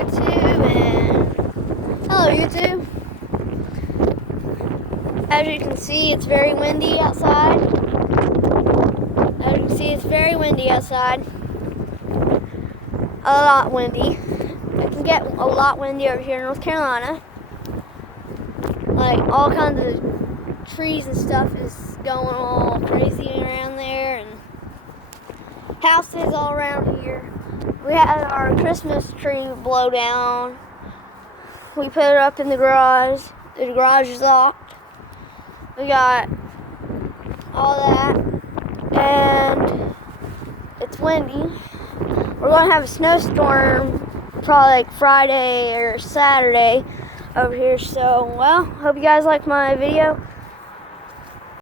YouTube, and hello YouTube. As you can see, it's very windy outside. A lot windy. It can get a lot windy over here in North Carolina. Like all kinds of trees and stuff is going all crazy around there, and houses all around here. We had our Christmas tree blow down. We put it up in the garage. The garage is locked. We got all that, and it's windy. We're going to have a snowstorm probably like Friday or Saturday over here. So, well, hope you guys like my video.